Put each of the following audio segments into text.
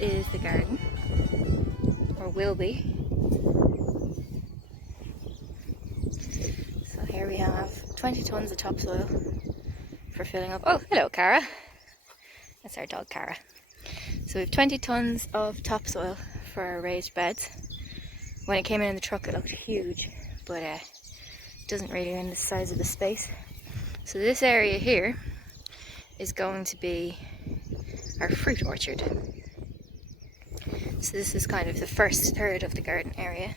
is the garden, or will be. So here we have 20 tons of topsoil for filling up. Oh, hello, Cara. That's our dog, Cara. So we have 20 tons of topsoil for our raised beds. When it came in the truck, it looked huge, but it doesn't really in the size of the space. So this area here is going to be our fruit orchard. So this is kind of the first third of the garden area.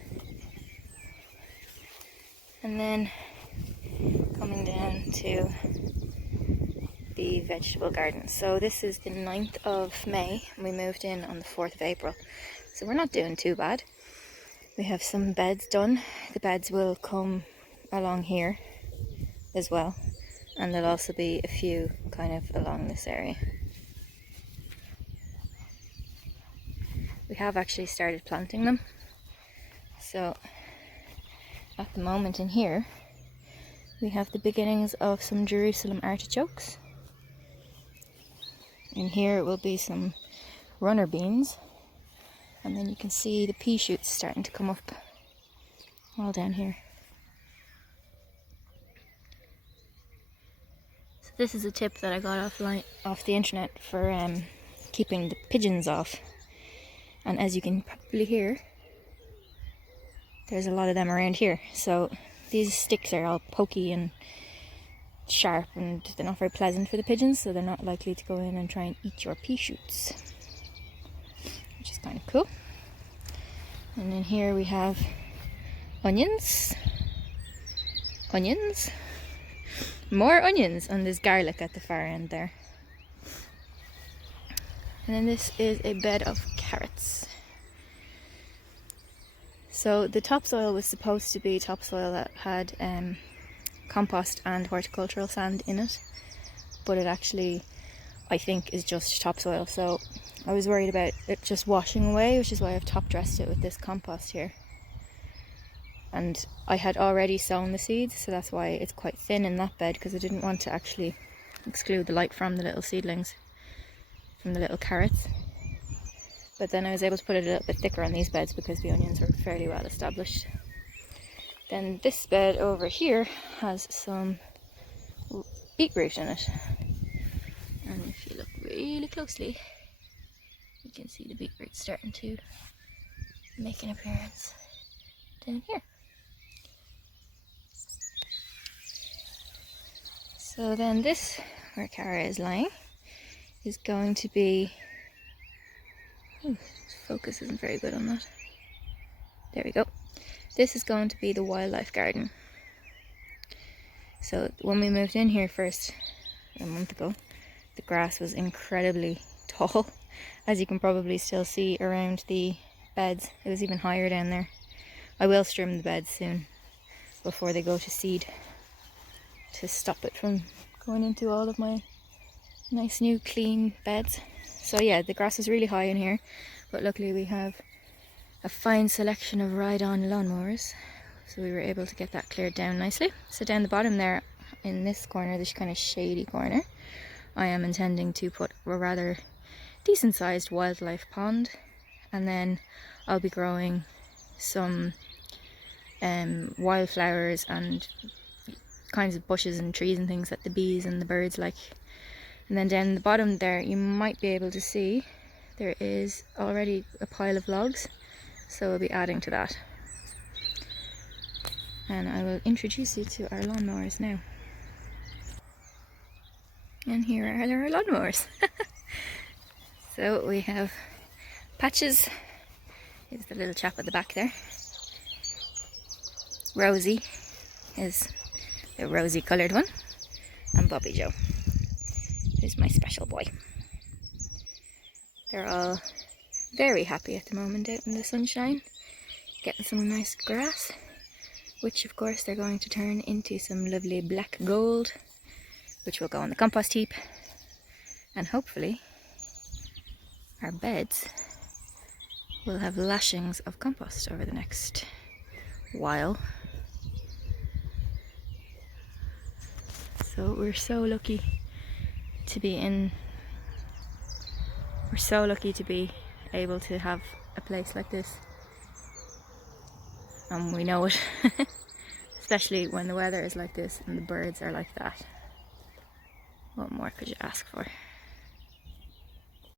And then coming down to the vegetable garden. So this is the 9th of May and we moved in on the 4th of April. So we're not doing too bad. We have some beds done. The beds will come along here as well. And there'll also be a few kind of along this area. We have actually started planting them. So at the moment in here, we have the beginnings of some Jerusalem artichokes. In here will be some runner beans. And then you can see the pea shoots starting to come up all down here. So this is a tip that I got off the internet for keeping the pigeons off. And as you can probably hear, there's a lot of them around here. So these sticks are all pokey and sharp and they're not very pleasant for the pigeons, so they're not likely to go in and try and eat your pea shoots, which is kind of cool. And then here we have onions, more onions, and there's garlic at the far end there. And then this is a bed of carrots. So the topsoil was supposed to be topsoil that had compost and horticultural sand in it, but it actually, I think, is just topsoil. So I was worried about it just washing away, which is why I've top dressed it with this compost here. And I had already sown the seeds, so that's why it's quite thin in that bed, because I didn't want to actually exclude the light from the little seedlings, from the little carrots. But then I was able to put it a little bit thicker on these beds because the onions were fairly well established. Then this bed over here has some beetroot in it. And if you look really closely, you can see the beetroot starting to make an appearance down here. So then this, where Cara is lying, is going to be... Ooh, focus isn't very good on that. There we go. This is going to be the wildlife garden. So when we moved in here first, a month ago, the grass was incredibly tall, as you can probably still see around the beds. It was even higher down there. I will trim the beds soon before they go to seed, to stop it from going into all of my nice new clean beds. So yeah, the grass is really high in here, but luckily we have a fine selection of ride-on lawnmowers, so we were able to get that cleared down nicely. So down the bottom there, in this corner, this kind of shady corner, I am intending to put a rather decent sized wildlife pond, and then I'll be growing some wildflowers and kinds of bushes and trees and things that the bees and the birds like. And then down the bottom there, you might be able to see there is already a pile of logs, so we'll be adding to that. And I will introduce you to our lawnmowers now. And here are our lawnmowers. So we have Patches, is the little chap at the back there. Rosie is the rosy coloured one, and Bobby Joe, who's my special boy. They're all very happy at the moment out in the sunshine, getting some nice grass, which of course they're going to turn into some lovely black gold, which will go on the compost heap, and hopefully our beds will have lashings of compost over the next while. So we're so lucky to be able to have a place like this. And we know it. Especially when the weather is like this and the birds are like that. What more could you ask for?